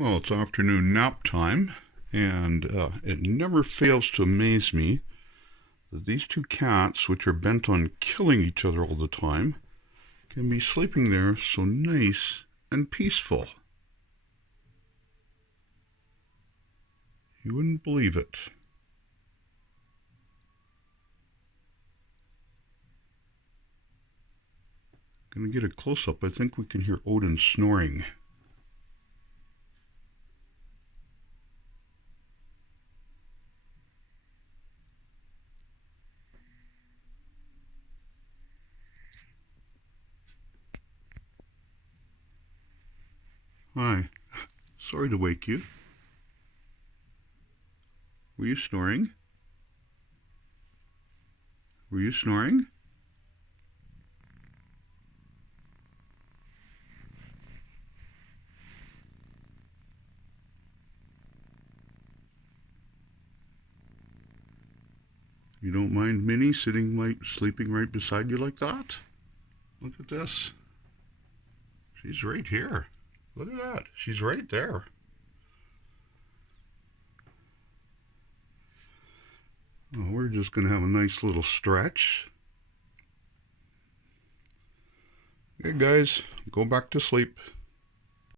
Well, it's afternoon nap time, and it never fails to amaze me that these two cats, which are bent on killing each other all the time, can be sleeping there so nice and peaceful. You wouldn't believe it. Gonna get a close-up. I think we can hear Odin snoring. Hi. Sorry to wake you. Were you snoring? Were you snoring? You don't mind Minnie sleeping right beside you like that? Look at this. She's right here. Look at that. She's right there. Oh, we're just going to have a nice little stretch. Okay, guys, go back to sleep.